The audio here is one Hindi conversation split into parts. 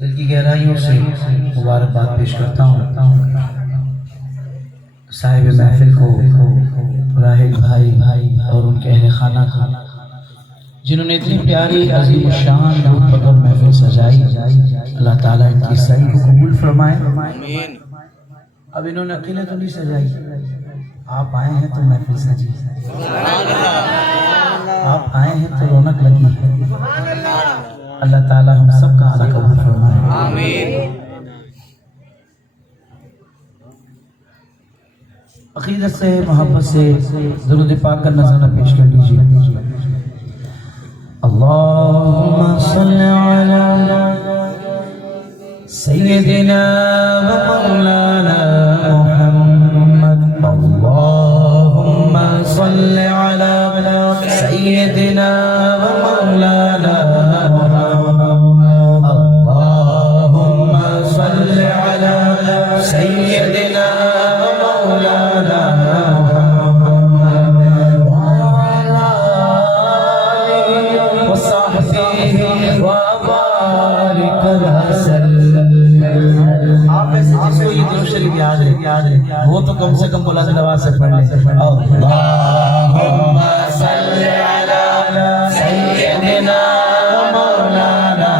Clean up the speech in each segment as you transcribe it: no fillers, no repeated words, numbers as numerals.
दिल की गहराइयों से मुबारकबाद पेश करता हूँ साहिब महफिल को, राहिल भाई और उनके अहले खाना जिन्होंने इतनी प्यारी अजीम शान मुकद्दर महफिल सजाई। अल्लाह ताला इनकी सही को कबूल फरमाए। अब इन्होंने अकेले तो नहीं सजाई, आप आए हैं तो महफिल सजी, आप आए हैं तो रौनक लगी है। अल्लाह ताला हम सब का आला कबूल फरमाए। आमीन। अकीदत से, मोहब्बत से दुरूद पाक का नज़ारा पेश कर लीजिए। अल्लाहुम्मा सल्ली अला सय्यदिना व मौलाना मुहम्मद। अल्लाहुम्मा सल्ली अला सय्यदिना व मौलाना मुहम्मद। अल्लाहुम्मा सल्ली अला सय्यदिना व मौलाना याद है वो तो कम से कम बुलंद आवाज से पढ़ ले। अल्लाहुम्मा सल्ली अला सय्यदिना व मौलाना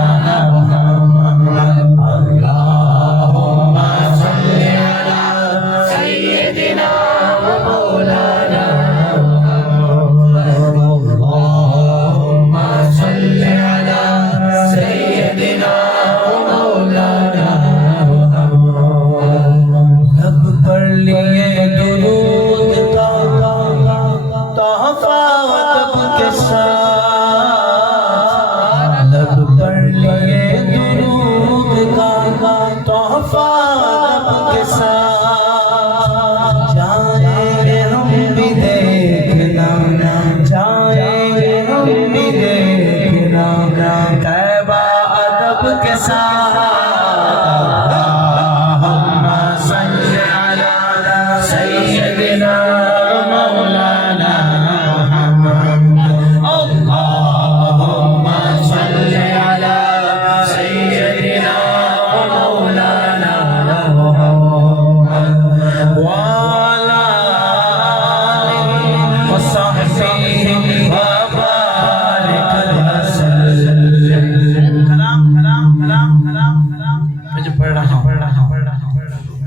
मुहम्मद। अल्लाहुम्मा सल्ली अला सय्यदिना व मौलाना मुहम्मद। अल्लाहुम्मा सल्ली अला सय्यदिना व मौलाना पढ़ लिए दुरूद का तोहफा अदब के साथ। लब पढ़ लिए दुरूद का तोहफा अदब के साथ। जाएंगे हम भी देखना, जाएंगे हम भी देखना कैबा अदब के साथ।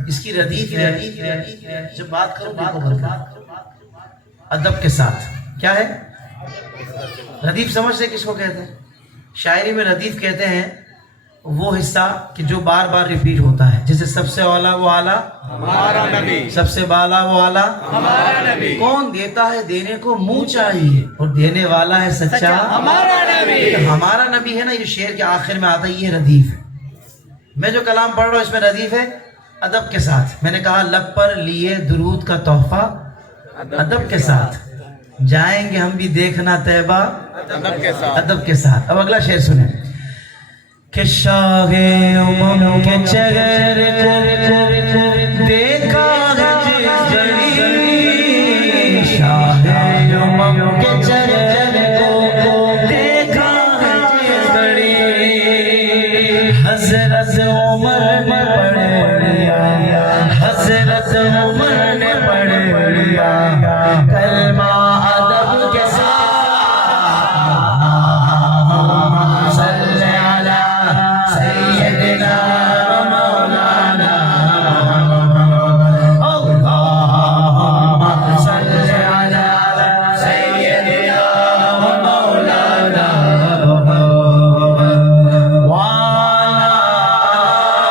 इसकी रदीफ जब बात करो अदब के साथ क्या है? रदीफ समझते किसको कहते हैं? शायरी में रदीफ कहते हैं वो हिस्सा कि जो बार बार रिपीट होता है। जैसे सबसे औला वो आला हमारा नबी, सबसे बाला वो आला हमारा नबी। कौन देता है देने को मुंह चाहिए और देने वाला है सच्चा हमारा नबी। तो हमारा नबी है ना, ये शेर के आखिर में आता है, ये रदीफ है। मैं जो कलाम पढ़ रहा हूँ इसमें रदीफ है अदब के साथ। मैंने कहा लब पर लिए दुरूद का तोहफा अदब के साथ। जाएंगे हम भी देखना तैबा अदब के साथ। अब अगला शेर सुने कि शाहे उमम के चेहरे को देखा है जिस घड़ी, शाहे उमम के चेहरे को देखा है जिस घड़ी। हज़रत उमर ने पढ़ लिया, हज़रत उमर ने पढ़ लिया कलमा अदब के साथ। सल्ले अला सय्यदिना व मौलाना मुहम्मद। अल्लाहुम्मा सल्ले अला सय्यदिना व मौलाना मुहम्मद व अला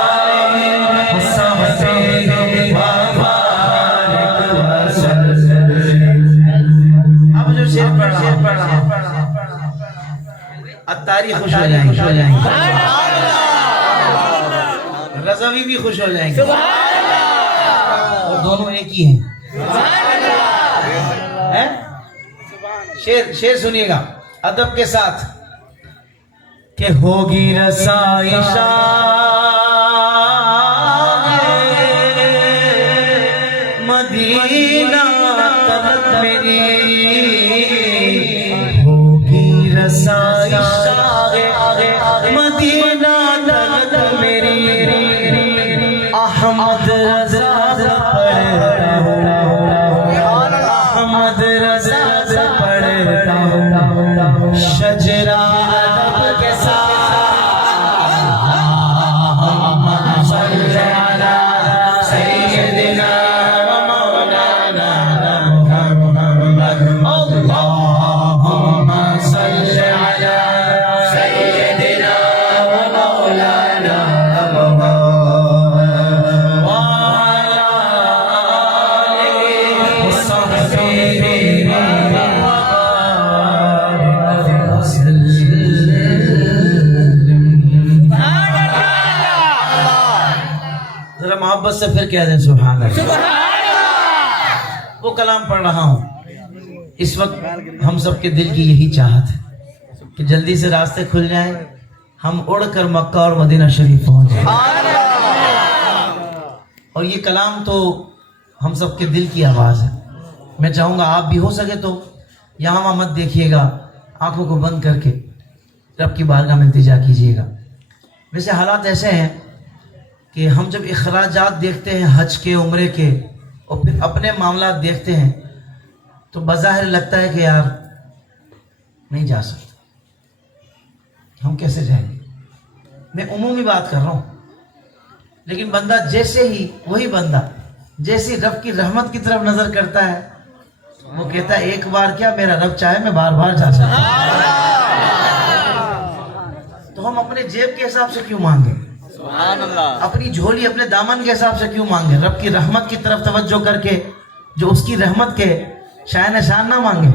आलिहि व सहबिहि व बारिक व सल्लिम। अब जो शेर पढ़ रहा हूं अत्तारी खुश हो जाएंगे, रज़वी भी खुश हो जाएंगे और दोनों एक ही हैं। शेर सुनिएगा अदब के साथ कि होगी रसाइशा मदीना तलक मेरी, रसाई मदीना तक मेरी अहमद रज़ा पढ़ता हूँ, अहमद रज़ा पढ़ता हूँ, शजरा अदब के साथ मोहब्बत से फिर कह दें सुभान अल्लाह। वो कलाम पढ़ रहा हूँ, इस वक्त हम सबके दिल की यही चाहत है कि जल्दी से रास्ते खुल जाएं, हम उड़कर मक्का और मदीना शरीफ पहुंच जाएं। और ये कलाम तो हम सबके दिल की आवाज़ है। मैं चाहूँगा आप भी हो सके तो यहाँ वहाँ मत देखिएगा, आंखों को बंद करके रब की बारगाह में इल्तिजा कीजिएगा। वैसे हालात ऐसे हैं कि हम जब इखराजात देखते हैं हज के, उम्रे के, और फिर अपने मामला देखते हैं तो बज़ाहिर लगता है कि यार नहीं जा सकते, हम कैसे जाएंगे। मैं उमूमी बात कर रहा हूँ, लेकिन बंदा जैसे ही, वही बंदा जैसे रब की रहमत की तरफ नजर करता है, वो कहता है एक बार क्या, मेरा रब चाहे मैं बार बार जा सकता हूँ। तो हम अपने जेब के हिसाब से क्यों मांगे, अपनी झोली अपने दामन के हिसाब से क्यों मांगे, रब की रहमत की तरफ तवज्जो करके जो उसकी रहमत के शान शान ना मांगे।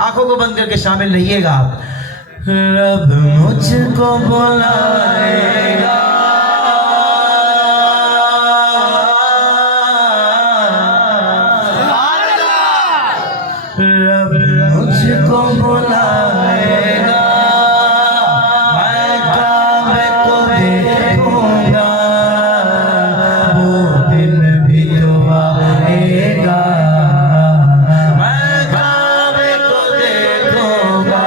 आंखों को बंद करके शामिल रहिएगा आप। रब मुझको बुलाएगा, रब मुझको बुलाएगा, मैं काबे को देखूंगा, वो दिल भी तो आएगा, मैं काबे को देखूंगा।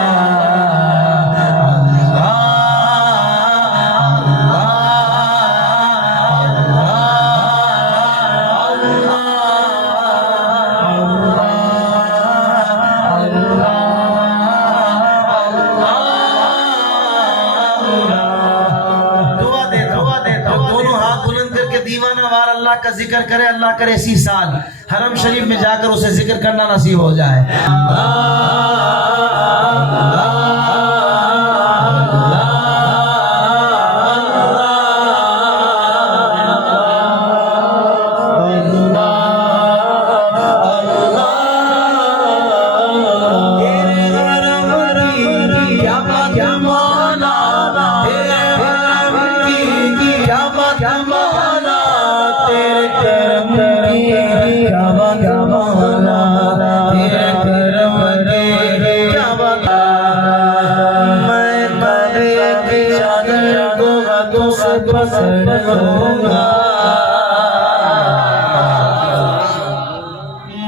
दीवाना वार अल्लाह का जिक्र करे, अल्लाह करे इसी साल हरम शरीफ में जाकर उसे जिक्र करना नसीब हो जाए।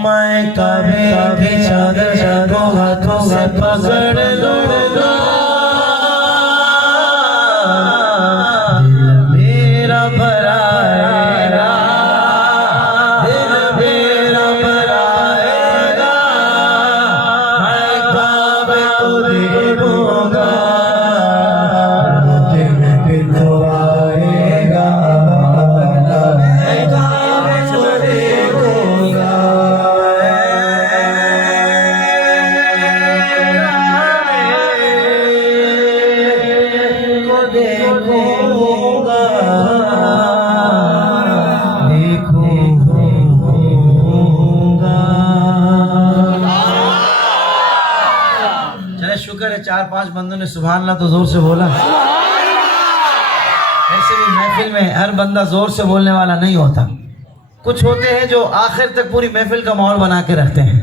मैं कभी भी चादर दो हाथों से पकड़ लूंगा, दिल मेरा भराएगा, दिल मेरा भराएगा, मैं काबे को देखूंगा, दिल भी तो आएगा, मैं काबे को देखूंगा। शुक्र है 4-5 बंदों ने सुभान अल्लाह तो जोर से बोला। ऐसे भी महफिल में हर बंदा जोर से बोलने वाला नहीं होता, कुछ होते हैं जो आखिर तक पूरी महफिल का माहौल बना के रखते हैं।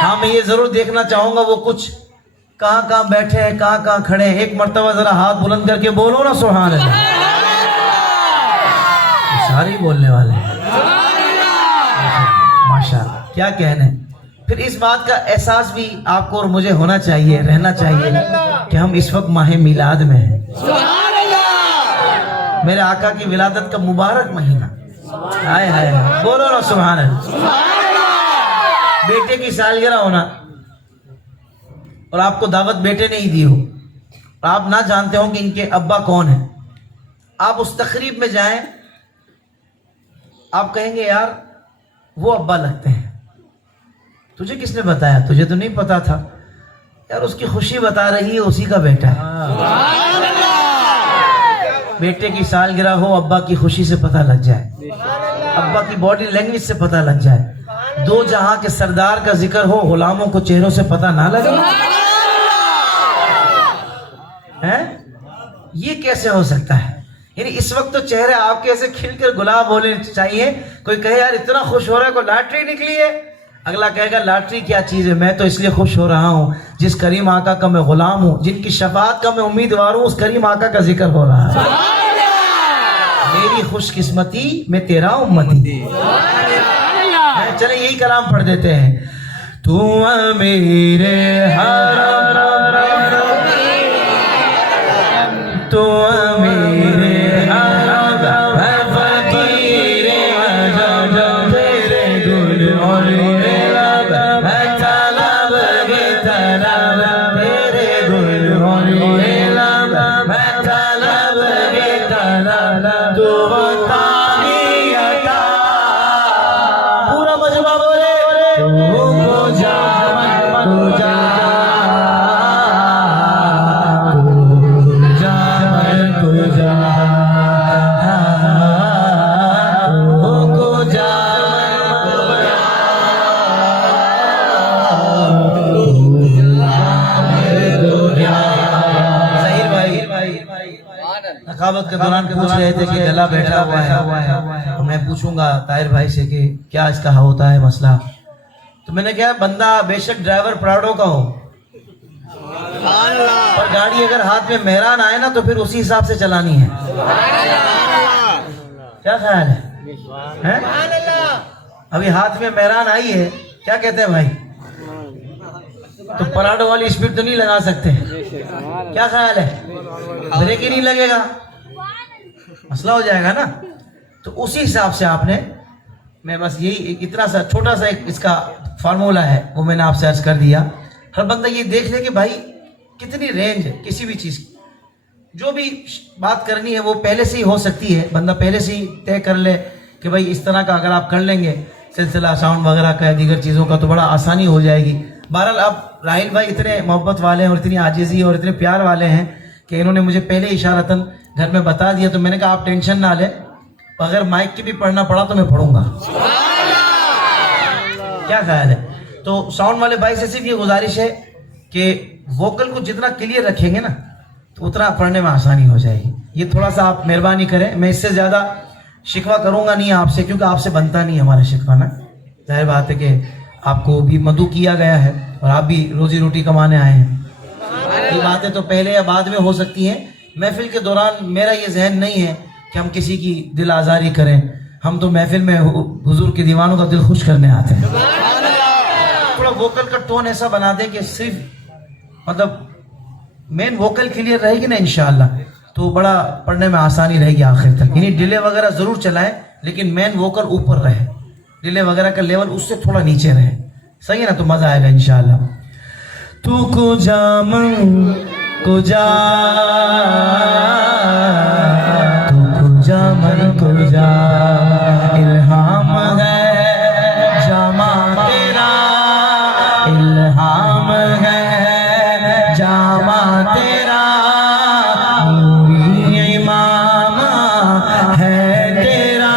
हाँ, मैं ये जरूर देखना चाहूंगा वो कुछ कहाँ बैठे हैं, कहाँ खड़े हैं। एक मर्तबा जरा हाथ बुलंद करके बोलो ना सुभान अल्लाह। सारे बोलने वाले माशाअल्लाह, क्या कहने। फिर इस बात का एहसास भी आपको और मुझे होना चाहिए, रहना चाहिए कि हम इस वक्त माह मिलाद में हैं। मेरे आका की विलादत का मुबारक महीना। हाय हाय, बोलो ना सुभान अल्लाह। बेटे की सालगिरह होना और आपको दावत बेटे ने ही दी हो, आप ना जानते हो कि इनके अब्बा कौन है, आप उस तकरीब में जाएं, आप कहेंगे यार वो अब्बा लगते हैं। तुझे किसने बताया? तुझे तो नहीं पता था यार, उसकी खुशी बता रही है, उसी का बेटा है। बेटे की सालगिरह हो, अब्बा की खुशी से पता लग जाए, अब्बा की बॉडी लैंग्वेज से पता लग जाए, दो जहां के सरदार का जिक्र हो, गुलामों को चेहरों से पता ना लगे। हैं? ये कैसे हो सकता है? यानी इस वक्त तो चेहरे आपके ऐसे खिलकर गुलाब होने चाहिए। कोई कहे यार इतना खुश हो रहा है, कोई लॉटरी निकली है, अगला कहेगा लॉटरी क्या चीज है, मैं तो इसलिए खुश हो रहा हूं जिस करीम आका का मैं गुलाम हूं, जिनकी शफाअत का मैं उम्मीदवार हूं, उस करीम आका का जिक्र हो रहा है। मेरी खुशकिस्मती में तेरा उम्मती। चले यही कलाम पढ़ देते हैं। तू मेरे तो मेरे पूरा मजमा बोले नकाबत के दौरान पूछ रहे थे कि गला बैठा हुआ है, तो मैं पूछूंगा ताहिर भाई से कि क्या इसका होता है मसला। तो मैंने कहा बंदा बेशक ड्राइवर प्राडो का हो, पर गाड़ी अगर हाथ में मेहरान आए ना तो फिर उसी हिसाब से चलानी है। क्या ख्याल है? अभी हाथ में मेहरान आई है, क्या कहते हैं भाई, तो पराठो वाली स्पीड तो नहीं लगा सकते। क्या ख्याल है? ब्रेक ही नहीं लगेगा, मसला हो जाएगा ना। तो उसी हिसाब से आपने, मैं बस यही इतना सा छोटा सा एक इसका फार्मूला है वो मैंने आपसे अर्ज कर दिया। हर बंदा ये देख ले कि भाई कितनी रेंज है किसी भी चीज़ की। जो भी बात करनी है वो पहले से ही हो सकती है, बंदा पहले से ही तय कर ले कि भाई इस तरह का अगर आप कर लेंगे सिलसिला साउंड वगैरह का, दीगर चीज़ों का, तो बड़ा आसानी हो जाएगी। बहरहाल अब राहिल भाई इतने मोहब्बत वाले हैं और इतनी आजिज़ी और इतने प्यार वाले हैं कि इन्होंने मुझे पहले इशारतन घर में बता दिया। तो मैंने कहा आप टेंशन ना लें, अगर माइक की भी पढ़ना पड़ा तो मैं पढ़ूंगा। क्या ख्याल है? तो साउंड वाले भाई से सिर्फ ये गुजारिश है कि वोकल को जितना क्लियर रखेंगे ना तो उतना पढ़ने में आसानी हो जाएगी। ये थोड़ा सा आप मेहरबानी करें। मैं इससे ज़्यादा शिकवा करूंगा नहीं आपसे, क्योंकि आपसे बनता नहीं हमारा शिकवा ना। जाहिर बात है कि आपको भी मदू किया गया है और आप भी रोजी रोटी कमाने आए हैं। ये बातें तो पहले या बाद में हो सकती हैं। महफिल के दौरान मेरा ये जहन नहीं है कि हम किसी की दिल आज़ारी करें। हम तो महफिल में हुजूर के दीवानों का दिल खुश करने आते हैं। थोड़ा वोकल का टोन ऐसा बना दें कि सिर्फ मतलब मेन वोकल क्लियर रहेगी ना इंशाअल्लाह, तो बड़ा पढ़ने में आसानी रहेगी आखिर तक। यानी डिले वगैरह ज़रूर चलाएं, लेकिन मेन वोकल ऊपर रहे, डिले वगैरह का लेवल उससे थोड़ा नीचे रहे। सही है ना? तो मज़ा आएगा इंशाअल्लाह। तू कुजा मन कुजा, तू कुजा मन कुजा, इल्हाम है जामा तेरा, इल्हाम है जामा तेरा, नूरी इमाम है तेरा,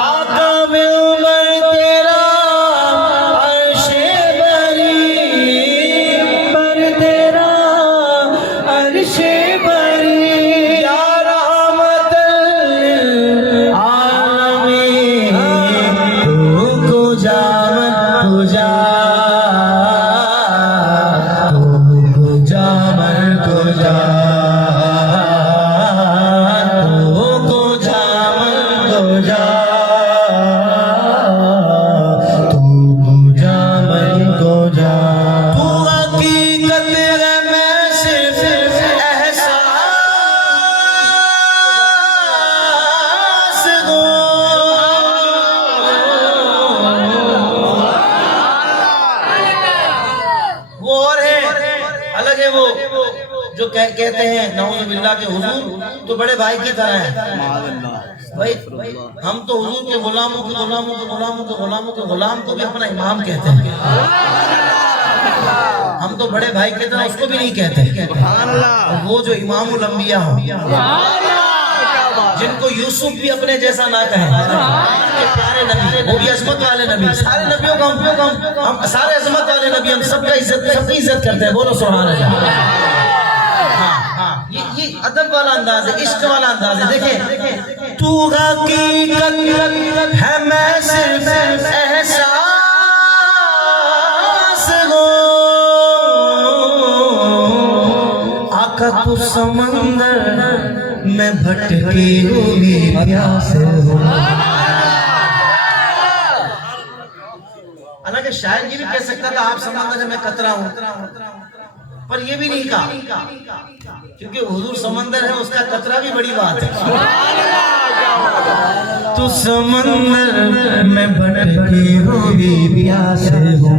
आका मिंबर तेरा, अर्शे बरी पर तेरा, अर्शे बरी, या रहमत लिल आलमीन। अलग है वो जो कहते हैं नऊज़ बिल्लाह के हुजूर तो बड़े भाई की तरह है। भाई हम तो हुजूर के गुलामों के गुलामों के गुलामों के गुलामों के गुलाम को भी अपना इमाम कहते हैं। हम तो बड़े भाई की तरह उसको भी नहीं कहते। और वो जो इमामुल अंबिया हो, जिनको यूसुफ भी अपने जैसा ना कहे, प्यारे नबी, वो भी अजमत वाले नबी। सारे नबियों का हम सारे अजमत वाले नबी, हम सबकी इज्जत करते हैं। बोलो सुभान अल्लाह। हाँ, ये अदब वाला अंदाज है, इश्क वाला अंदाज है। देखें, तू हकीकत है, मैं सिर्फ एहसास हो, आका तू समंदर मैं भटकी हुई प्यास हो। हालांकि शायद ये भी कह सकता था आप समंदर में कतरा हूं, पर ये भी नहीं कहा, क्योंकि हुजूर समंदर है, उसका कतरा भी बड़ी बात है। तू समंदर में भटकी हुई प्यास हो,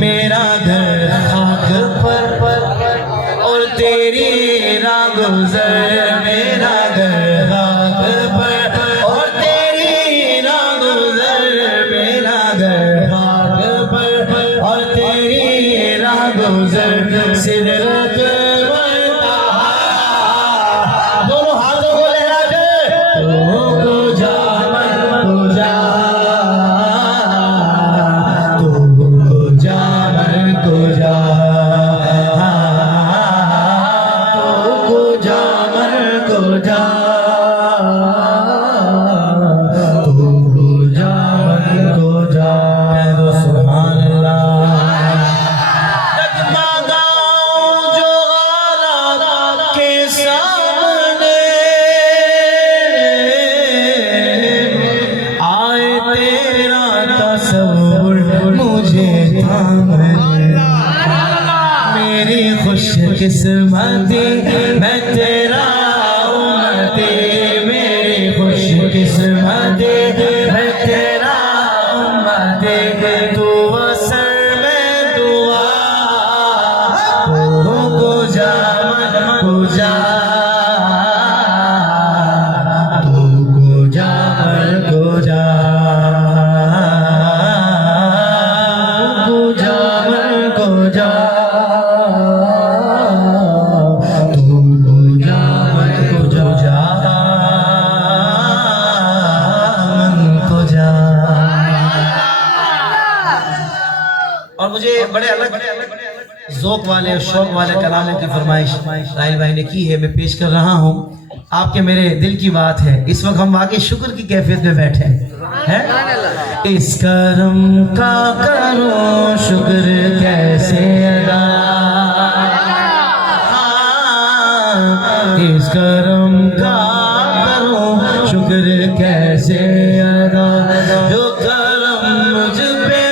मेरा घर खाक पर और तेरी राह गुज़र, मेरा घर खाक पर और तेरी राह गुज़र, मेरा घर खाक पर और तेरी राह गुज़र, सिदरत मुंतहा, दोनों हाथों को लहरा के तो जा मन जा, तो जा मन जा, किस्मती मैं तेरा उम्मती, मेरी खुश किस्मती मैं तेरा उम्मती, तू असर में दुआ को जा मन को जा, तू को जा मन को जा, को जा मन को जा, मुझे बड़े अलग ज़ौक़ वाले और शौक़ वाले कलामों की फरमाइश राहिल भाई ने की है, मैं पेश कर रहा हूँ। आपके मेरे दिल की बात है। इस वक्त हम वाकई शुक्र की कैफियत में बैठे हैं। इस करम का करो शुक्र कैसे अदा, इस करम का करो शुक्र कैसे अदा, जो करम मुझ पे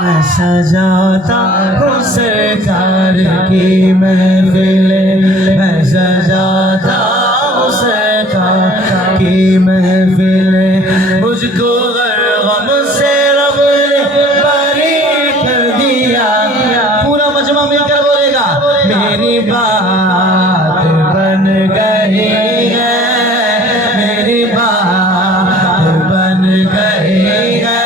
मैं सजाता हूँ सरकार की महफिल, मैं सजाता हूँ सरकार की महफिल, मुझको गम से रब ने बरी कर दिया। पूरा मजमा मिलकर बोलेगा, मेरी बात बन गई है, मेरी बात बन गई है,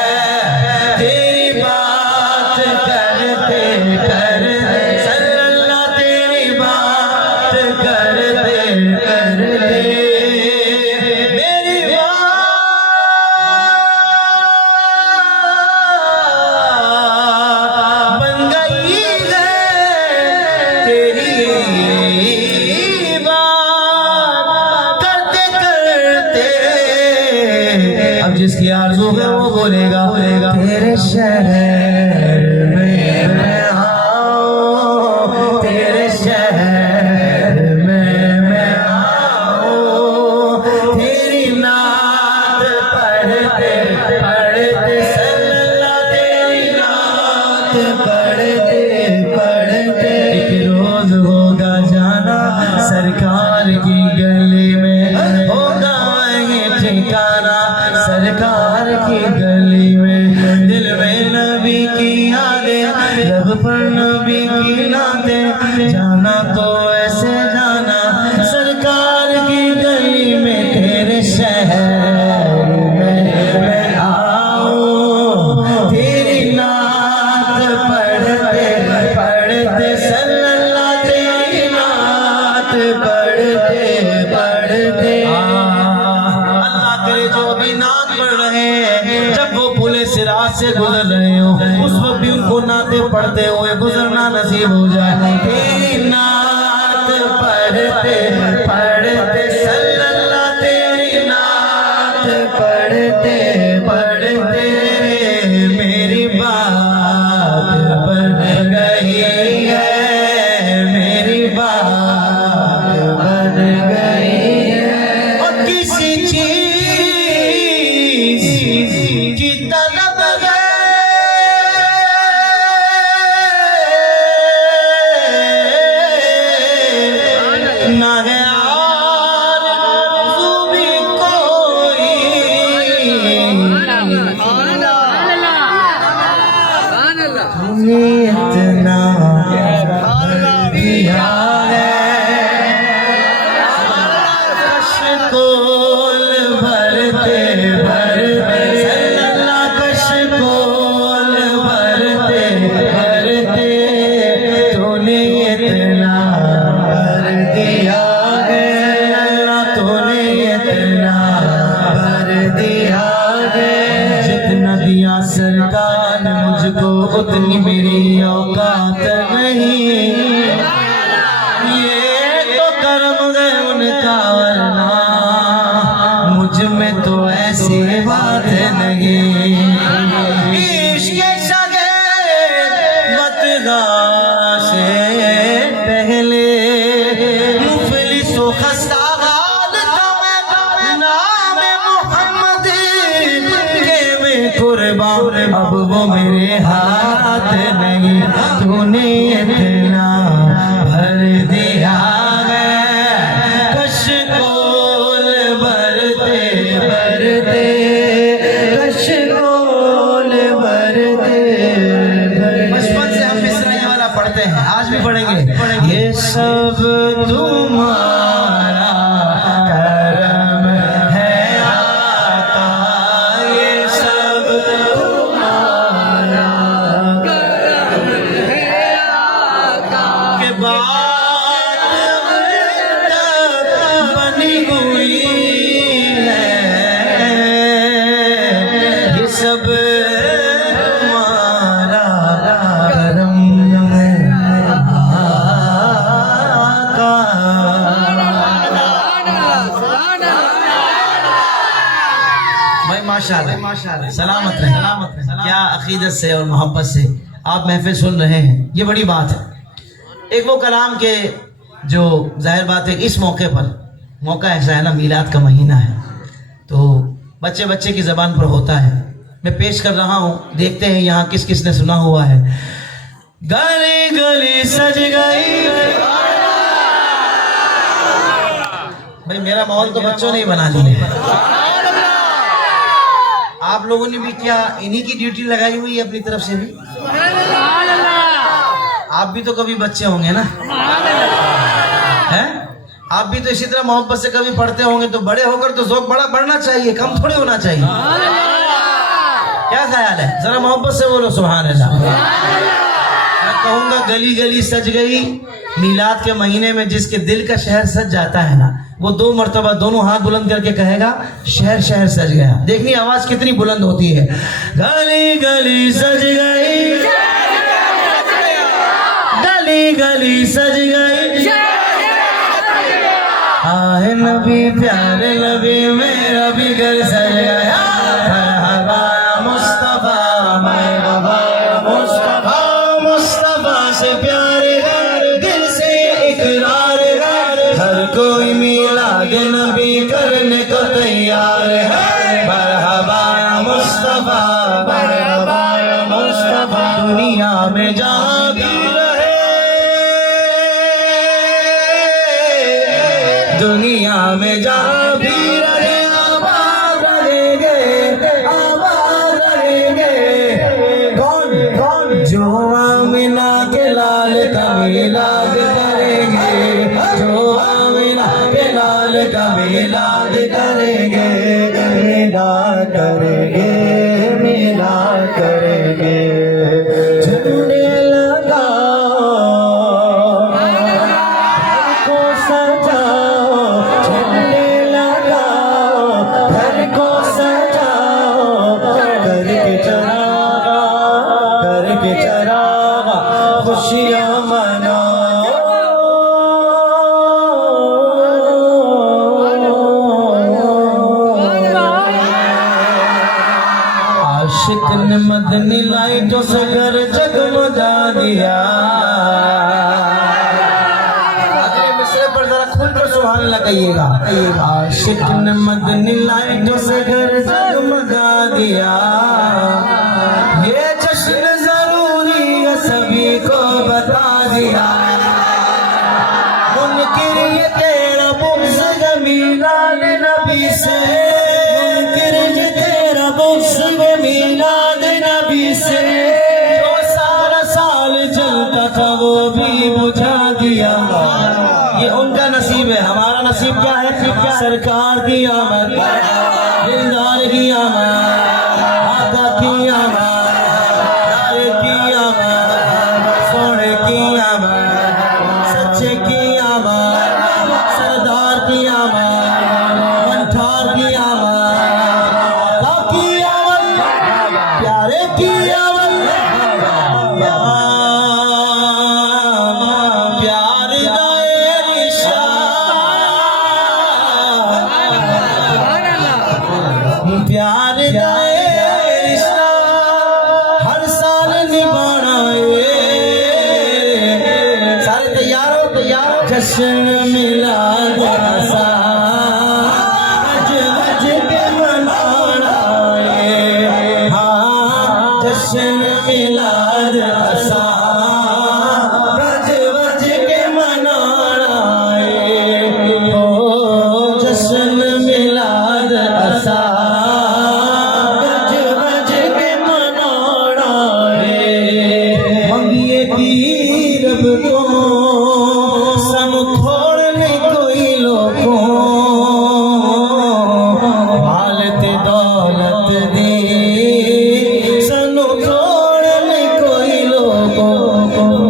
जिसकी आरज़ू है वो बोलेगा तेरे शहर में मैं आऊं, तेरे शहर में मैं आऊं, तेरी नात पढ़ते पढ़ते सल्लल्लाहु तेरी नात पढ़ते पढ़ते एक रोज होगा जाना सरकार की गली में, होगा वहीं ठिकाना सरकार की गली में। पर नबी की नाते जाना तो ऐसे जाना सरकार की गली में तेरे शहर में आओ तेरी नात पढ़ते पढ़ते सल्लल्लाहु तेरी नात पढ़ते पढ़ते अल्लाह करे जो भी नात पढ़ रहे हैं जब वो पुले सिरात से गुजर रहे हो उस वक्त भी उनको नाते पढ़ते हुए गुजरना नसीब हो जाए तेरी नात पढ़ते पढ़ते सल्लल्लाहु तेरी नात पढ़ते पढ़ते मेरी बात बन गई है मेरी बात बन गई है और किसी चीज की तलब है ना है आरज़ू भी कोई तूने इतना दिया है कशकोल भरते भरते सल्लल्लाहु कशकोल भरते भरते तूने इतना भर दिया है अल्लाह तूने इतना भर दिया है जितना दिया सरकार ने मुझको उतनी मेरी औकात नहीं ये तो करम है उनका वरना मुझ में तो ऐसी बात नहीं इश्क़ सगे मतगा से पहले मुफलिस व खस्ता हाल था मैं नाम मोहम्मद के में कुर्बान अब वो मेरे हाथ नहीं तूने इतना भर दिया है कशकोल भरते भरते कशकोल भरते बचपन से हम मिसरा ये वाला पढ़ते हैं आज भी पढ़ेंगे ये सब तुम्हारा करम है आका ये सब तुम्हारा के बाद बनी हुई है ये सब तुम्हारा करम है आका भाई माशाल्लाह सलामत रहे क्या अकीदत से और मोहब्बत से आप महफिल सुन रहे हैं ये बड़ी बात है एक वो कलाम के जो जाहिर बात है इस मौके पर मौका ऐसा है ना मीलाद का महीना है तो बच्चे बच्चे की ज़बान पर होता है मैं पेश कर रहा हूँ देखते हैं यहाँ किस किस ने सुना हुआ है गली गली सज गई भाई मेरा माहौल तो बच्चों ने ही बना लिया आप लोगों ने भी क्या इन्हीं की ड्यूटी लगाई हुई है अपनी तरफ से भी आप भी तो कभी बच्चे होंगे ना हैं आप भी तो इसी तरह मोहब्बत से कभी पढ़ते होंगे तो बड़े होकर तो ज़ौक़ बड़ा बढ़ना चाहिए कम थोड़ी होना चाहिए क्या ख्याल है जरा मोहब्बत से बोलो सुभान अल्लाह मैं कहूँगा गली गली सज गई मीलाद के महीने में जिसके दिल का शहर सज जाता है ना वो 2 मरतबा दोनों हाथ बुलंद करके कहेगा शहर शहर सज गया देखनी आवाज कितनी बुलंद होती है गली गली सज गई गली गली सज गई आए नबी प्यारे नबी मेरा भी घर सज गया मरहबा मुस्तफा मरहबा मुस्तफा मुस्तफा से प्यारे दिल से इकरार हर कोई मिलाद नबी करने को तैयार है मरहबा मुस्तफा मुस्तफा दुनिया में जहाँ भी रहे दुनिया में जहाँ भी रहे आबाद करेंगे, मिला करेंगे। झूमने लगा घर को सजाओ, झूमने लगा घर को सजाओ, करके चरागा खुशियाँ मनाओ। आशिक ने मदनी लाइटों से घर जगमगा दिया। अगले मिसरे पर जरा खुलकर सुभान अल्लाह कहिएगा। आशिक ने मदनी लाइटों से घर जगमगा दिया। ये जश्न जरूरी है सभी को बता दिया। मुनकिर ये तेरा बुग़्ज़ मीलाद नबी से, मुनकिर ये तेरा बुग़्ज़ मीलाद नबी से। जो सारा साल जलता था वो भी बुझा दिया। ये उनका नसीब है, हमारा नसीब क्या है? सरकार की आमद, दिलदार की आमद, आका की आमद, यार की आमद, सोने की आमद, सच्चे की आमद, सरदार की आमद, मंठार की आमद, आका की आमद, प्यारे की आमद। प्यार दाए रिश्ता, प्यार दाए रिश्ता हर साल निभाना है। सारे तैयार हो? तैयार हो? जश्न मिलाद सा बज बज के मनाना है। हाँ, जश्न मिलाद सा बज बज के मनाना है। ओ जश्न मिलाद सा बज बज के मनाना है। मंगिए की रब को सम खोड़ने कोई लोगों, हालत दौलत दी सनु खोड़ने कोई लोगों।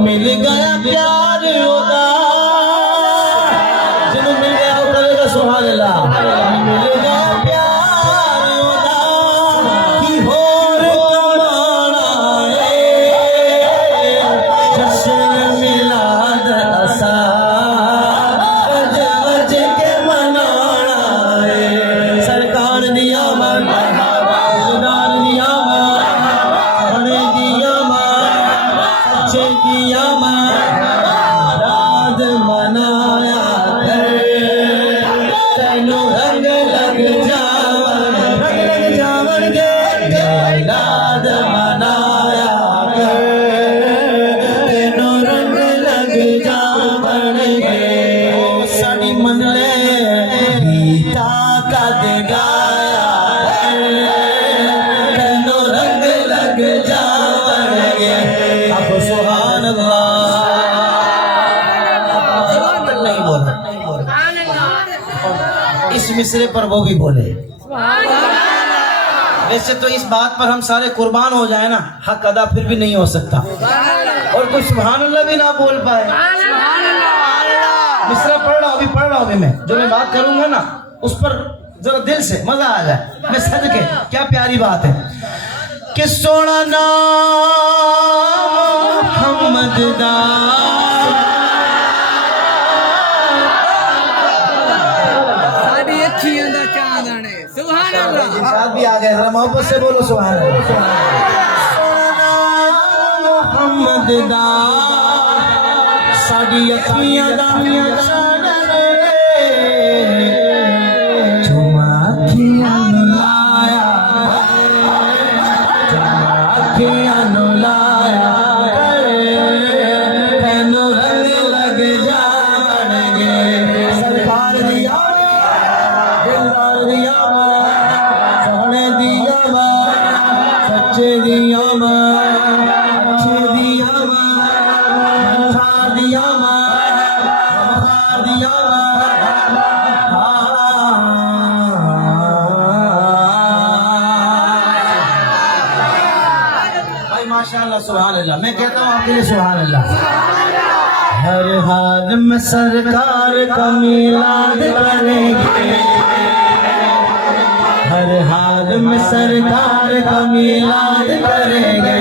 मिल गया प्यार होगा, जिन्हें मिल गया वो करेगा सुभान अल्लाह। मिल गया प्यार होगा कि होर कमाना है। जश्न मिलाद असा बज बज के मनाना है। सरकार दी आमद, दिलदार दी आमद, बड़े दी आमद, सच्चे दी आमद, रात मनाया कर। तैनू रंग लग जावन गे, रात मनाया कर। तैनू रंग लग जावन गे। साडी मनले गीता कद गाया कर। तैनू रंग लग जावन गे। अब सुभान अल्लाह। नहीं बोला, इस मिसरे पर वो भी बोले। वैसे तो इस बात पर हम सारे कुर्बान हो जाए ना, हक अदा फिर भी नहीं हो सकता, और कोई सुभान अल्लाह भी ना बोल पाए। मिसरा पढ़ रहा हूं, अभी पढ़ रहा हूं मैं, जो मैं बात करूंगा ना उस पर जरा दिल से मजा आ जाए। मैं सदके, क्या प्यारी बात है कि सोना नाम मोहम्मद दा सुभान अल्लाह। साथ भी आ गए, जरा मोहब्बत से बोलो सुभान अल्लाह। मोहम्मद दा साडी अखियां दा चुमा अखियां नु लाया, चुमा अखियां नु लाया, तैनू रंग लग जावणगे। सरकार दी दिलदार दी सोहने दी सच्चे दी अच्छे दी मंठार दी ममखार दी माशाअल्लाह सुभान अल्लाह। मैं कहता हूँ आपके लिए सुभान अल्लाह। हर हाल में सरकार का मिलाद करेंगे, हर हाल में सरकार का मिलाद करेंगे,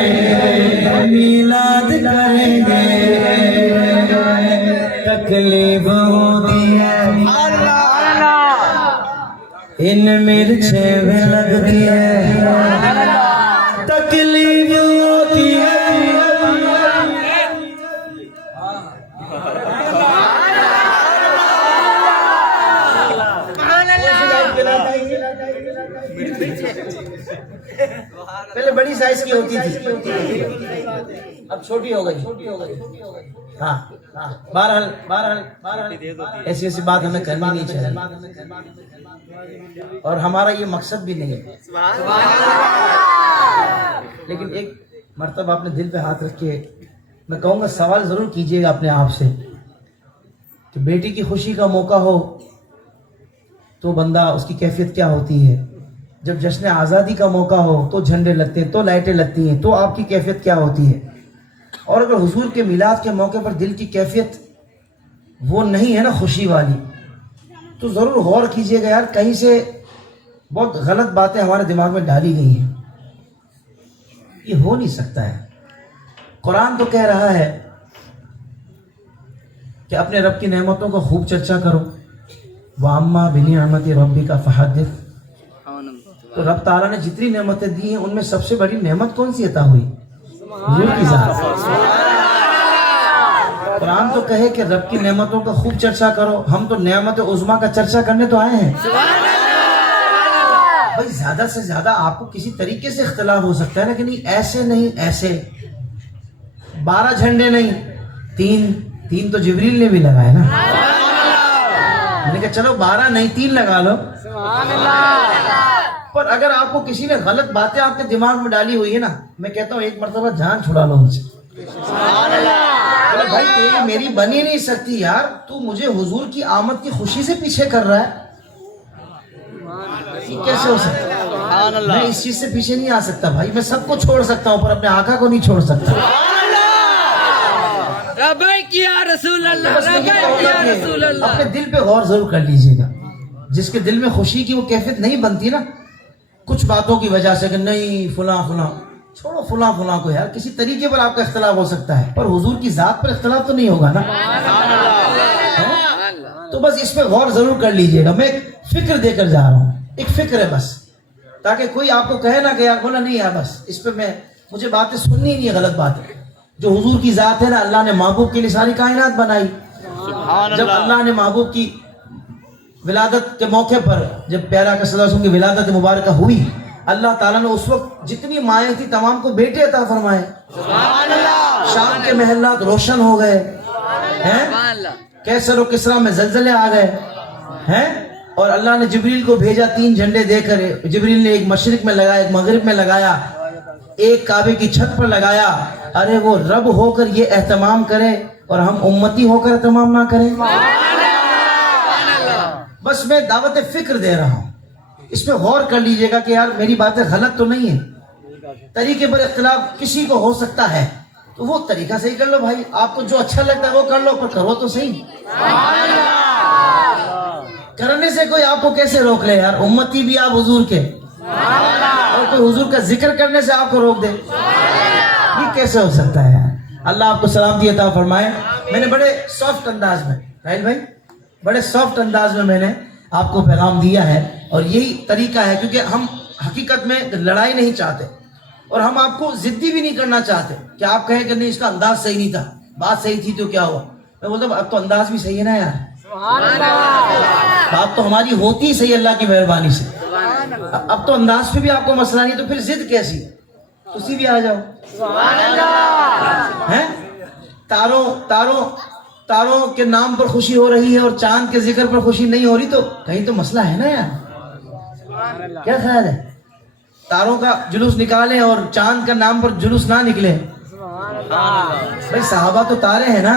मिलाद करेंगे। तकलीफ होती है इन मिर्चे में लगती है, तकलीफ होती है। पहले बड़ी साइज की होती थी, अब छोटी हो गई। हाँ हाँ, बहरहाल ऐसी ऐसी बात हमें करनी नहीं चाहिए, और हमारा ये मकसद भी नहीं है। लेकिन एक मर्तबा अपने दिल पे हाथ रख के मैं कहूँगा सवाल ज़रूर कीजिएगा अपने आप से कि बेटी की खुशी का मौका हो तो बंदा उसकी कैफियत क्या होती है, जब जश्न आज़ादी का मौका हो तो झंडे लगते हैं, तो लाइटें लगती हैं, तो आपकी कैफियत क्या होती है। और अगर हुजूर के मिलाद के मौके पर दिल की कैफियत वो नहीं है ना खुशी वाली, तो ज़रूर गौर कीजिएगा यार, कहीं से बहुत गलत बातें हमारे दिमाग में डाली गई हैं। ये हो नहीं सकता है। कुरान तो कह रहा है कि अपने रब की नेमतों को खूब चर्चा करो, वाम्मा बिनिअमति रब्बिका फहद्दिस। तो रब ताला ने जितनी नेमतें दी हैं उनमें सबसे बड़ी नेमत कौन सी अता हुई? हुजूर की ज़ात। कुरान तो कहे कि रब की नेमतों का खूब चर्चा करो, हम तो नेमत उज़्मा का चर्चा करने तो आए हैं। भाई ज्यादा से ज्यादा आपको किसी तरीके से इख्तिलाफ हो सकता है ना, कि नहीं ऐसे नहीं ऐसे, 12 झंडे नहीं, तीन तो जिब्रील ने भी लगाए ना। मैंने कहा चलो 12 नहीं 3 लगा लो। पर अगर आपको किसी ने गलत बातें आपके दिमाग में डाली हुई है ना, मैं कहता हूँ एक मर्तबा जान छुड़ा लो उनसे। भाई तेरी मेरी बनी नहीं सकती यार, तू मुझे हुजूर की आमद की खुशी से पीछे कर रहा है, कैसे हो सकता है? मैं इस चीज से पीछे नहीं आ सकता भाई, मैं सबको छोड़ सकता हूँ पर अपने आका को नहीं छोड़ सकता। अपने दिल पे गौर जरूर कर लीजिएगा। जिसके दिल में खुशी की वो कैफियत नहीं बनती ना कुछ बातों की वजह से, कि नहीं फुला छोड़ो फुला को यार, किसी तरीके पर आपका इख्तिलाफ हो सकता है पर हुजूर की जात पर इख्तिलाफ तो नहीं होगा ना। तो बस इस पे गौर जरूर कर लीजिएगा। मैं एक फिक्र देकर जा रहा हूँ, एक फिक्र है बस, ताकि कोई आपको कहे ना कि यार बोला नहीं यार बस इस पे मुझे बातें सुननी नहीं है, गलत बात है। जो हुजूर की जात है ना, अल्लाह ने महबूब के लिए सारी कायनात बनाई। जब अल्लाह ने महबूब की विलादत के मौके पर, जब प्यारा का सल्लल्लाहु अलैहि वसल्लम की विलादत मुबारक हुई, अल्लाह ताला ने उस वक्त जितनी माएँ थी तमाम को बेटे अता फरमाए। शाम के महल्लात रोशन हो गए हैं, कैसर और किसरा में जलजले आ गए हैं, और अल्लाह ने जिब्रील को भेजा 3 झंडे देकर। जिब्रील ने एक मशरिक में लगाया, एक मगरिब में लगाया, एक काबे की छत पर लगाया। अरे वो रब होकर ये एहतमाम करे और हम उम्मती होकर एहतमाम ना करें। बस मैं दावत फिक्र दे रहा हूँ, इसमें गौर कर लीजिएगा कि यार मेरी बातें गलत तो नहीं है। तरीके पर इख्तिलाफ किसी को हो सकता है तो वो तरीका सही कर लो भाई, आपको जो अच्छा लगता है वो कर लो, पर करो तो सही। करने से कोई आपको कैसे रोक ले यार, उम्मती भी आप हुजूर के, और कोई हुजूर का जिक्र करने से आपको रोक दे, ये कैसे हो सकता है यार। अल्लाह आपको सलामती अता फरमाए। मैंने बड़े सॉफ्ट अंदाज में, राहिल भाई, बड़े सॉफ्ट अंदाज में मैंने आपको पैगाम दिया है, और यही तरीका है, क्योंकि हम हकीकत में लड़ाई नहीं चाहते और हम आपको जिद्दी भी नहीं करना चाहते कि आप कहें कि नहीं इसका अंदाज सही नहीं था, बात सही थी तो क्या हुआ। मैं बोलता हूँ अब तो अंदाज भी सही है ना यार, बात तो हमारी होती ही सही अल्लाह की मेहरबानी से। अब तो अंदाज पे भी आपको मसला नहीं, तो फिर जिद कैसी, तुसी भी आ जाओ। हैं तारों के नाम पर खुशी हो रही है और चांद के जिक्र पर खुशी नहीं हो रही, तो कहीं तो मसला है ना यार। क्या ख्याल है, तारों का जुलूस निकालें और चांद का नाम पर जुलूस ना निकले? भाई साहबा तो तारे हैं ना,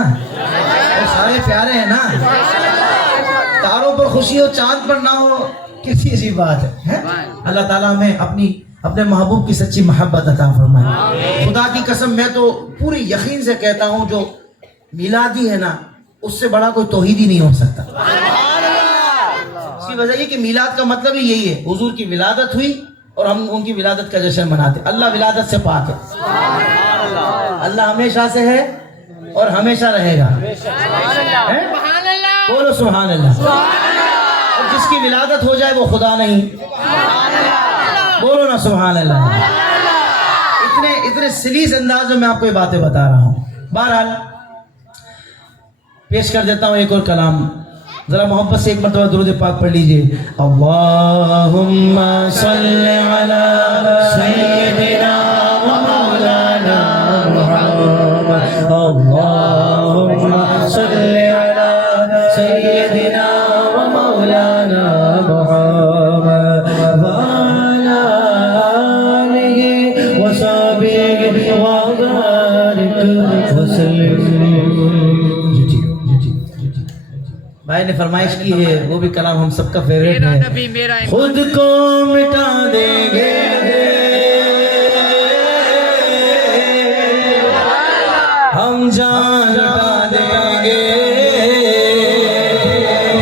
और सारे प्यारे हैं ना, तारों पर खुशी हो चांद पर ना हो, कैसी अजीब बात है। अल्लाह ताला हमें अपनी अपने महबूब की सच्ची मोहब्बत अता फरमाए। खुदा की कसम मैं तो पूरे यकीन से कहता हूँ जो मिलादी है ना उससे बड़ा कोई तौहीदी नहीं हो सकता। इसकी वजह ये कि मिलाद का मतलब ही यही है, हुजूर की विलादत हुई और हम उनकी विलादत का जश्न मनाते। अल्लाह विलादत से पाक है, अल्लाह हमेशा से है और हमेशा रहेगा। बोलो सुभान अल्लाह। और जिसकी विलादत हो जाए वो खुदा नहीं। बोलो ना सुभान अल्लाह। इतने सलीस अंदाज में मैं आपको ये बातें बता रहा हूँ। बहरहाल पेश कर देता हूँ एक और कलाम, जरा मोहब्बत से एक मरतबा दुरूद पाक पढ़ लीजिए। अल्लाहुम्मा सल्ली अला सय्यिदिना व मौलाना मुहम्मद। अल्लाहुम्मा सल्ली अला सय्यिदिना व मौलाना मुहम्मद व अला आलिहि व सहबिहि व बारिक वसल्लिम। भाई ने फरमाइश की है, वो भी कलाम हम सबका फेवरेट मेरा है। नबी मेरा इमाम। खुद को मिटा देंगे हम, जान लुटा देंगे।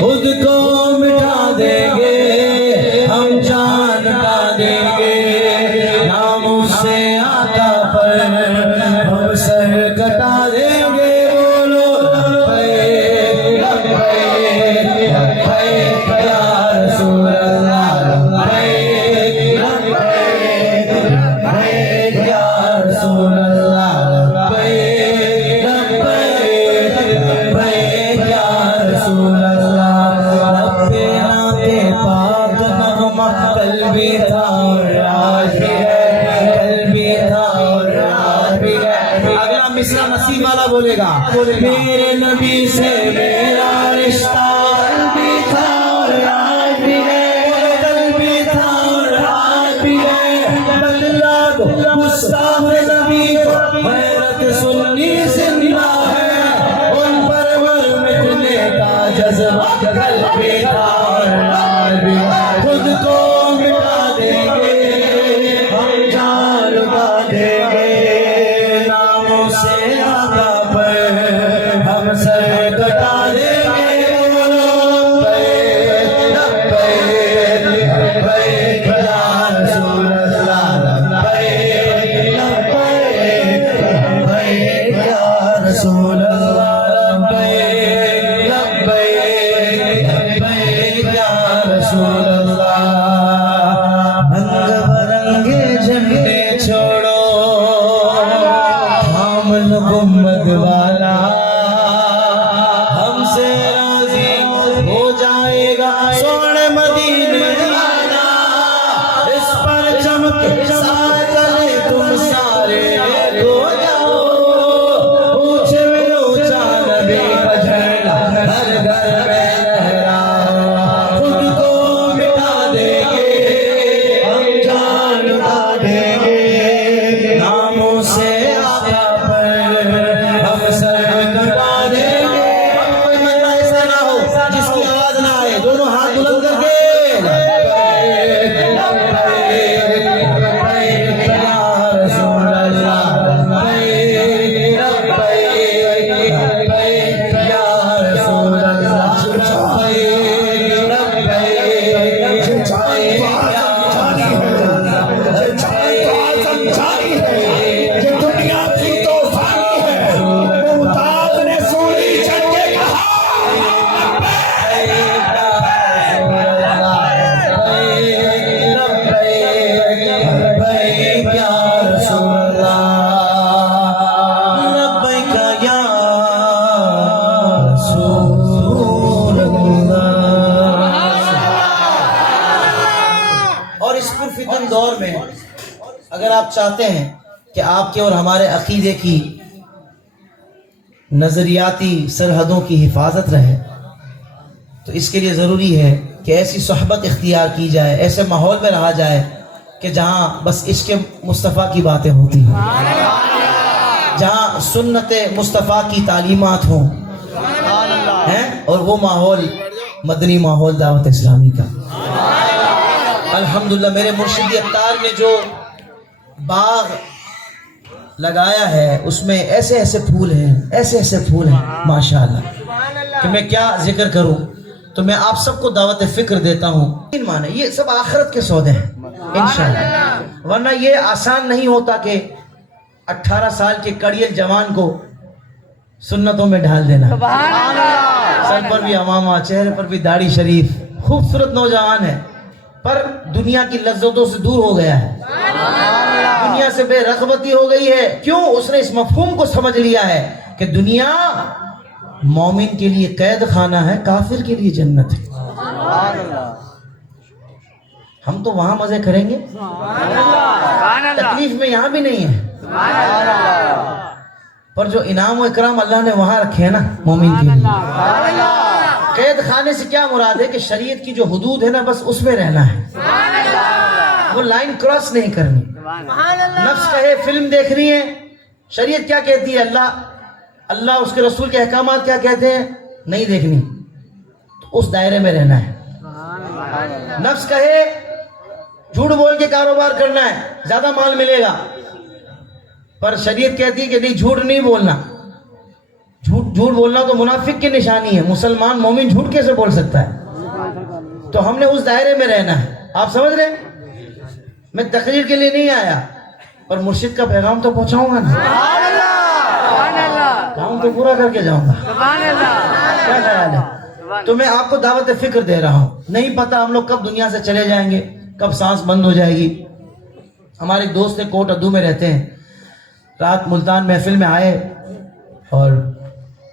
खुद को मिटा देंगे हम, जान लुटा देंगे। नामों से आका पर हम सर कटा देंगे। बोलो मिश्रा नसीब वाला बोलेगा, मेरे नबी से मेरा रिश्ता कल भी था और आज भी है, कल भी था और आज भी है। बदला दो गुस्ताख नबी को, गैरत सुन्नी जिंदा है, उन पर मर मिटने का जज्बा कल भी था और आज भी है। खुद को मिटा देंगे हम, जान लुटा देंगे। नामों से आका पर हम सर कटा देंगे। गुम्बद वाला हमसे राजी हो जाएगा, सोने मदीने वाला। इस पर चमक साजले तुम सारे हो जाओ, ऊंचे में ऊंचा नबी का झंडा हर घर में लहराओ। खुद को मिटा देंगे हम, जान लुटा देंगे। नामों से आका हम सर कटा देंगे। कोई मसला ऐसा ना हो जिसकी आवाज ना आए, दोनों हाथ बुलंद करके दौर में अगर आप चाहते हैं कि आपके और हमारे अकीदे की नजरियाती सरहदों की हिफाजत रहे, तो इसके लिए ज़रूरी है कि ऐसी सोहबत इख्तियार की जाए, ऐसे माहौल में रहा जाए कि जहाँ बस इश्क़ मुस्तफ़ा की बातें होती हैं, जहाँ सुन्नत मुस्तफ़ा की तालीमात हों हैं, और वो माहौल मदनी माहौल दावत इस्लामी का। अल्हम्दुलिल्लाह मेरे मुर्शिद अख्तार ने जो बाग लगाया है उसमें ऐसे ऐसे फूल हैं, ऐसे ऐसे फूल हैं माशाअल्लाह कि मैं क्या जिक्र करूं। तो मैं आप सबको दावत फिक्र देता हूं, माने ये सब आखिरत के सौदे हैं इंशाअल्लाह, वरना ये आसान नहीं होता कि 18 साल के कड़ियल जवान को सुन्नतों में ढाल देना। सर पर भी अमामा, चेहरे पर भी दाढ़ी शरीफ, खूबसूरत नौजवान है पर दुनिया की लज्जतों से दूर हो गया है, दुनिया से बेरग़बती हो गई है। क्यों? उसने इस मफ़हूम को समझ लिया है कि दुनिया मोमिन के लिए कैद खाना है, काफिर के लिए जन्नत है। हम तो वहां मजे करेंगे, तकलीफ में यहां भी नहीं है, पर जो इनाम व इकराम अल्लाह ने वहां रखे हैं ना मोमिन के लिए। कैद खाने से क्या मुराद है कि शरीयत की जो हुदूद है ना बस उसमें रहना है, वो लाइन क्रॉस नहीं करनी। नफ्स कहे फिल्म देखनी है, शरीयत क्या कहती है, अल्लाह उसके रसूल के अहकामात क्या कहते हैं, नहीं देखनी, तो उस दायरे में रहना है। नफ्स कहे झूठ बोल के कारोबार करना है, ज्यादा माल मिलेगा, पर शरीयत कहती है कि नहीं, झूठ नहीं बोलना। झूठ बोलना तो मुनाफिक की निशानी है, मुसलमान मोमिन झूठ कैसे बोल सकता है? तो हमने उस दायरे में रहना है। आप समझ रहे हैं? मैं तकरीर के लिए नहीं आया, पर मुर्शिद का पैगाम तो पहुंचाऊंगा ना, काम तो पूरा करके जाऊंगा। क्या ख्याल है? तो मैं आपको दावत फिक्र दे रहा हूँ। नहीं पता हम लोग कब दुनिया से चले जाएंगे, कब सांस बंद हो जाएगी। हमारे दोस्त है, कोट अद्दू में रहते हैं, रात मुल्तान महफिल में आए, और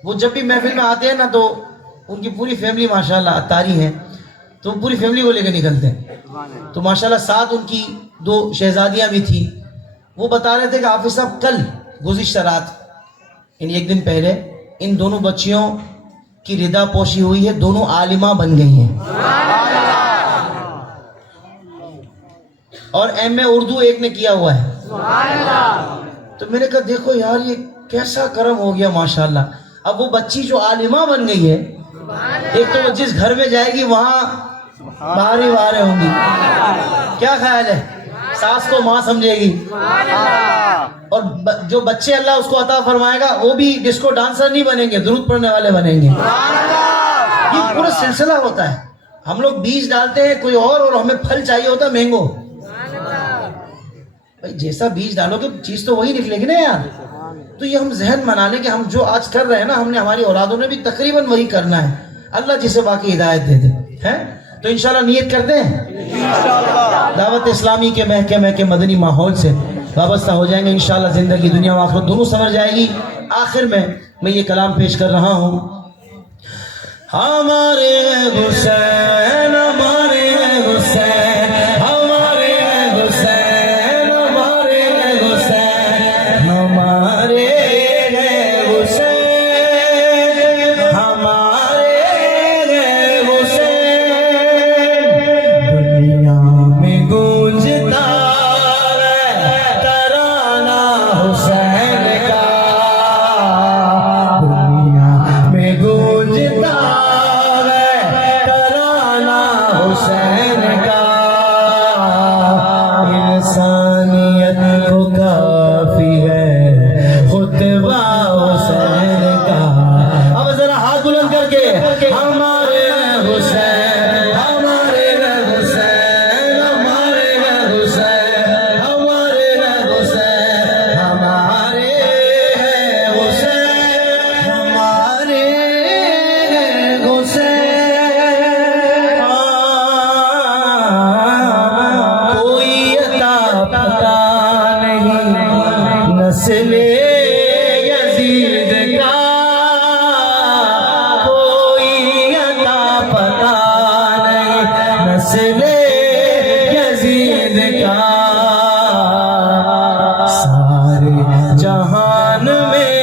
वो जब भी महफिल में आते हैं ना तो उनकी पूरी फैमिली माशाल्लाह अतारी है, तो पूरी फैमिली को लेकर निकलते हैं। तो माशाल्लाह साथ उनकी 2 शहजादियां भी थी। वो बता रहे थे कि हाफिज साहब कल गुज़िश्ता रात, इन 1 दिन पहले, इन दोनों बच्चियों की रिदा पोशी हुई है, दोनों आलिमा बन गई हैं, और एमए उर्दू एक ने किया हुआ है। तो मैंने कहा देखो यार ये कैसा करम हो गया माशाल्लाह। अब वो बच्ची जो आलिमा बन गई है, एक तो वो जिस घर में जाएगी वहां बाहर ही बाहर होंगी। क्या ख्याल है? सास को माँ समझेगी, और जो बच्चे अल्लाह उसको अता फरमाएगा वो भी डिस्को डांसर नहीं बनेंगे, दुरूद पढ़ने वाले बनेंगे। ये पूरा सिलसिला होता है। हम लोग बीज डालते हैं कोई और हमें फल चाहिए होता है मैंगो। भाई जैसा बीज डालोगे चीज तो वही निकलेगी ना यार। तो ये हम जहन बना लें कि हम जो आज कर रहे हैं ना, हमने हमारी औलादों ने भी तकरीबन वही करना है। अल्लाह जिसे बाकी हिदायत दे दे, है? तो इंशाल्लाह नियत करते हैं, दावत इस्लामी के महके मदनी माहौल से वाबस्ता हो जाएंगे इंशाल्लाह। जिंदगी दुनिया व आखिरत दोनों समझ जाएगी। आखिर में मैं ये कलाम पेश कर रहा हूँ। हमारे हुसैन, हमारे हुसैन, हमारे हुसैन, हमारे हुसैन, हमारे हुसैन, हमारे हुसैन, दुनिया में गूंजता तराना हुसैन का, दुनिया में गूंजता हुसैन का, इंसानियत को काफी है खुतबा हुसैन का। अब जरा हाथ बुलंद करके हमारे हुसैन, हमारे हुसैन, हमारे हुसैन, हमारे हुसैन, हमारे हुसैन, हमारे हुसैन। नस्ले यजीद का कोई अता पता नहीं, नस्ले यजीद का सारे जहान में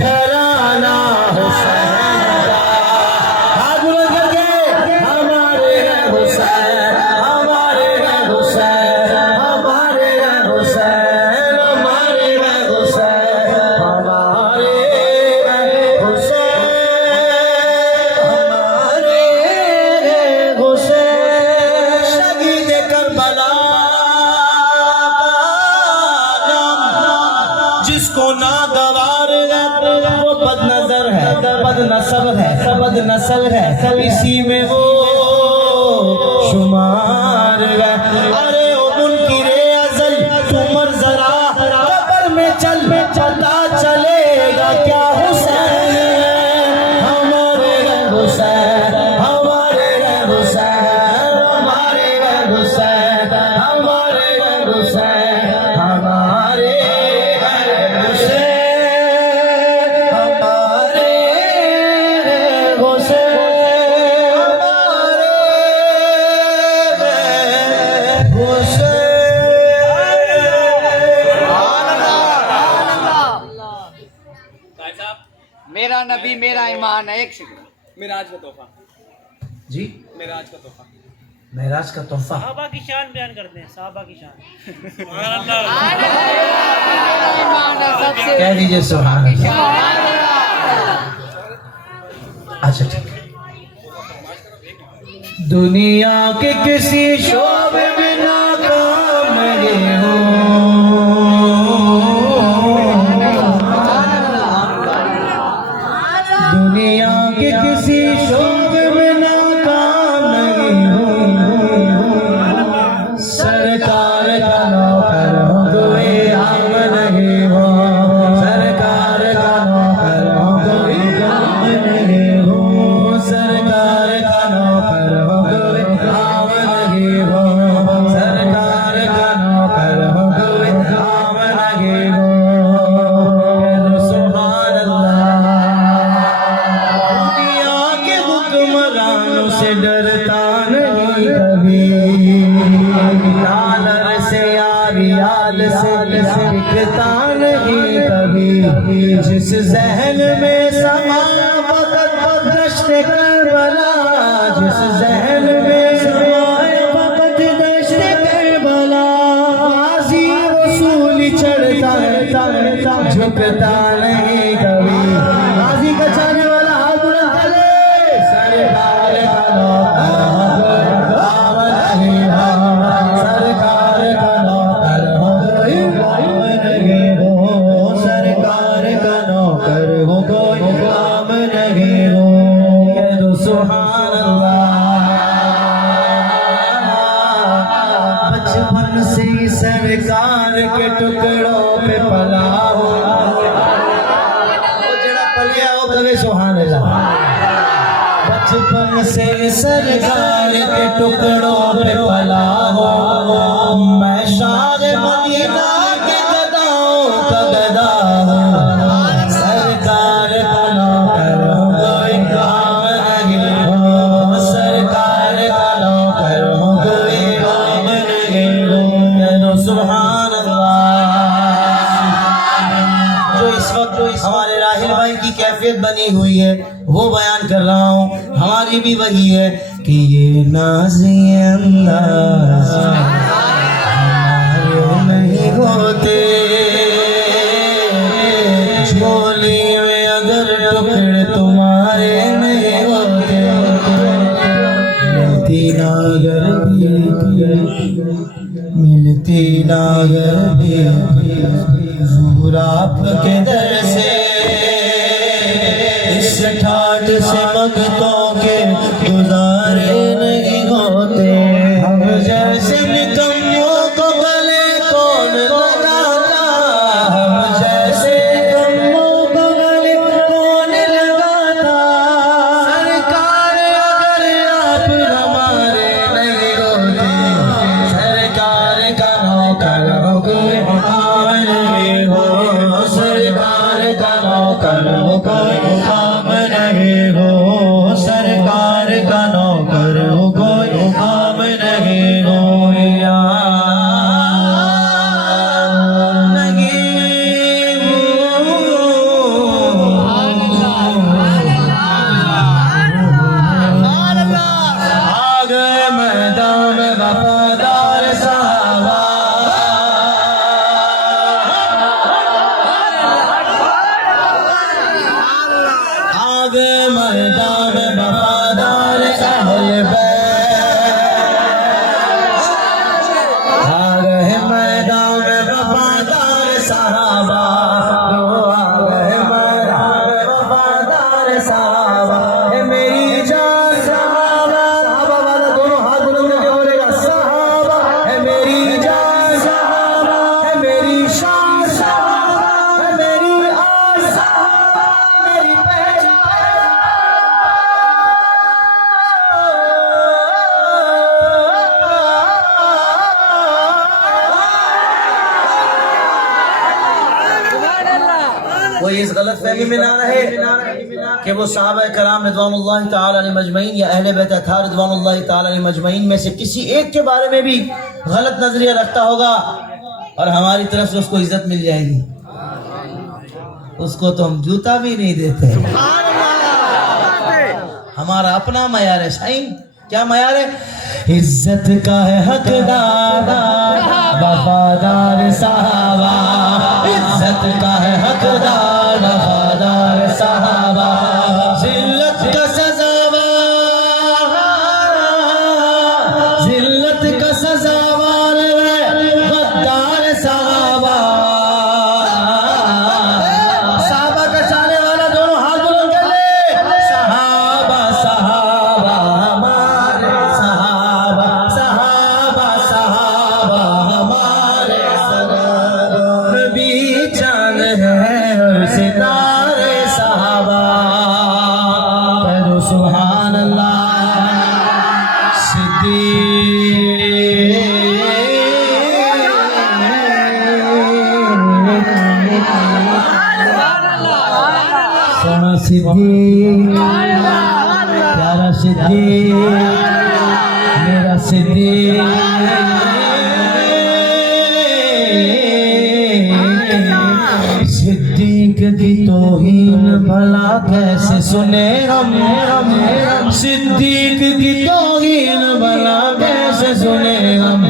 घराना हुसैन का। हाथ बुलंद करके हमारे हुसैन, हमारे हुसैन, हमारे हुसैन, हमारे नस्ल है, इसी में वो शुमार है। अरे ओ मुनकिरे अज़ल तू मर जरा, कब्र में चल पता चलेगा क्या हुसैन हमारे हुसैन, हमारे हुसैन, हमारे हुसैन, हमारे हुसैन, हमारे हुसैन, हमारे मेरा नबी मेरा ईमान है। एक सेकंड। मिराज का तोहफा, जी मिराज का तोहफा। महराज का तोहफा। साहबा की शान बयान करते हैं, साहबा की शान। ईमान है सबसे। कह दीजिए सुभान अल्लाह। अच्छा ठीक है। दुनिया के किसी शोबे में नाकाम नहीं हो, दुनिया के किसी शोबे में नाकाम नहीं हो, सरकार का नौकर हो कोई हम नहीं हो, सरकार का नौकर हो कोई हम नहीं हो, सरकार का नौकर हो कोई हम नहीं हो, सरकार का नौकर हो कोई हम नहीं हो। सुभान अल्लाह। दुनिया के हुक्मरानों से डरता नहीं कभी, लालर से यार याद से बिकता नहीं कभी, जिस जहन में समाया वक़्त दश्त करबला, जिस जहन में समाया वक़्त दश्त करबला, गाज़ी रसूल चढ़ता झुकता नहीं कभी, गाज़ी का चाहने वाला हाथ बुलंद करे, सरकार का नौकर हो कोई काम नहीं हो, सरकार का नौकर हो कोई काम नहीं हो, सरकार का नौकर हो कोई काम नहीं हो। कह दो सुभान अल्लाह। बचपन से ही सरकार के टुकड़ों पे पला हो, वो जड़ा पलिया हो कभी सुभान अल्लाह। बचपन से सरकार के टुकड़ों पे पला हो, मैं शान मदीना के गदाओं का गदा हूँ, सरकार का नौकर हो कोई काम नहीं हो, सरकार का नौकर हो कोई काम नहीं हो। कह दो सुभान अल्लाह। जो इस वक्त हमारे राहिल भाई की कैफियत बनी हुई है वो बयान कर रहा हूँ, हमारी भी वही है कि ये नाज़ी अंदाज़ हमारे नहीं होते, झोली में अगर टुकड़े तुम्हारे नहीं होते, मिलती नागर भी मिलती नागर भी हुजूर आपके दर से, इस ठाठ से मंगतों के गुजारे नहीं होते, हम जैसे निकम्मों को गले कौन लगाता, हम जैसे निकम्मों को गले कौन लगाता, सरकार अगर आप हमारे नहीं होते, सरकार का नौकर हो कोई काम नहीं हो, सरकार का नौकर हो कोई काम नहीं हो, सरकार का नौकर हो कोई काम नहीं हो। या नहीं आ गए मैदान में वफादार साहबा, कोई इस गलत फहमी में ना रहे कि वो सहाबा कराम रिज़वानुल्लाह ताला अलैहिम अजमईन या अहले बैत अथहार रिज़वानुल्लाह ताला अलैहिम अजमईन में से किसी एक के बारे में भी गलत नजरिया रखता होगा और हमारी तरफ से उसको इज्जत मिल जाएगी। उसको तो हम जूता भी नहीं देते। हमारा अपना मयार है साईं। क्या मयार है? इज्जत का है हकदार वफादार सहाबा, इज्जत का है हकदार वफादार सहाबा, जिल्लत का सजावार, जिल्लत का सजावार गद्दार सहाबा। सहाबा का चाहने वाला दोनों हाथ बुलंद कर ले। सहाबा सहाबा हमारे सहाबा, सहाबा सहाबा हमारे सहाबा, नबी चांद है और सितारे सहाबा। कहो सुभान अल्लाह। सोना सिद्दीक, प्यारा सिद्दीक, मेरा सिद्दीक, सिद्दीक की तौहीन भला कैसे सुने हम, सिद्दीक की तौहीन भला कैसे सुने हम,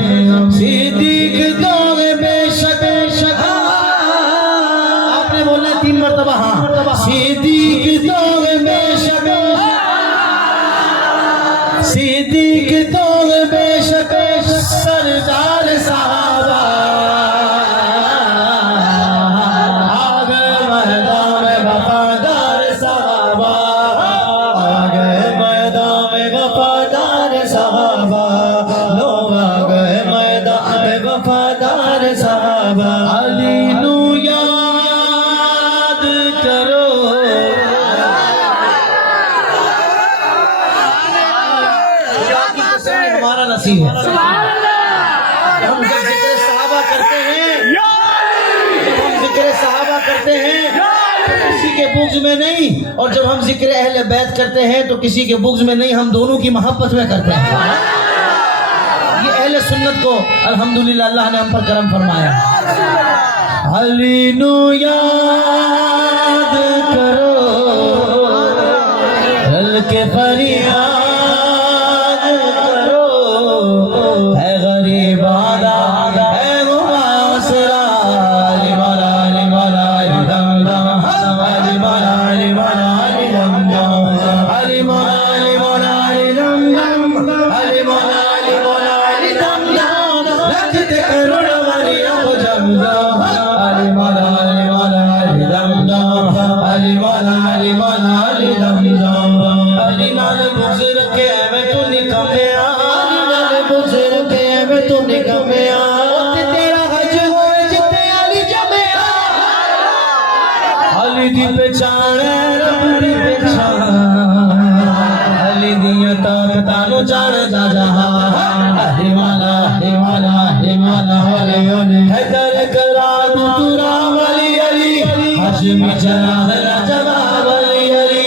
सिद्दीक तो बेशक बेशक। आपने बोलना 3 मरतबा हाँ। सिद्दीक तो बेशक, सिद्दीक तो बेशक सरदार सहाबा। आ गए मैदान में वफादार सहाबा, आ गए मैदान में वफादार सहाबा, लोग आ गए मैदान में वफादार सहाबा। अली नू याद करो, हमारा नसीब है। हम जब जिक्र सहाबा करते हैं, जब हम जिक्र सहाबा करते हैं तो किसी के बुग़्ज़ में नहीं, और जब हम जिक्र अहले बैत करते हैं तो किसी के बुग़्ज़ में नहीं, हम दोनों की मोहब्बत में करते हैं। ये अहले सुन्नत को अल्हम्दुलिल्लाह अल्लाह ने हम पर करम फरमाया। अली नू याद करो, दिल के फरियाद है गरीब आदाद है मुआसरा। अली मौला अली मौला अली दम दम, अली मौला अली मौला अली दम दम, अली मौला अली मौला अली दम दम, अली मौला अली मौला अली दम दम, रखते करुण वलियों को जम जम। अली मौला अली मौला अली दम दम, अली मौला अली मौला अली दम दम। अली नाल बुग़्ज़ रखे मैं तू निकम्या, बुजुर्ग में तू निकम्या, तेरा हज होए जिते अली जमया। अली दी पहचान रब दी पहचान, अली दी ताकतां नु जानदा जहां। अली मौला अली मौला अली मौला होले होले हैदर करार तुरा वली अली, हाशिमी चराग़ जवाब अली अली,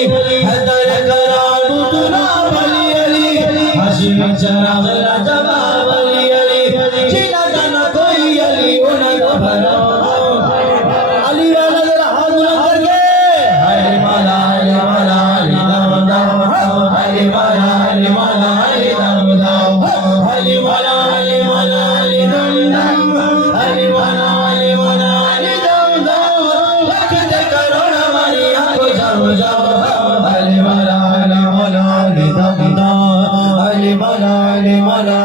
हैदर करार तुरा वली अली, हाशिमी चराग़ जवाब अली अली, जिना जाना कोई अली उन्हें घबरा। अली वाला जरा हाथ बुलंद करके अली मौला अली मौला अली दम दम, अली मौला अली मौला अली दम दम, अली मौला अली मौला अली दम दम, अली मौला अली मौला अली दम दम, रखते करुण वलियों को जम जम। अली मौला अली मौला अली दम दम, अली मौला अली मौला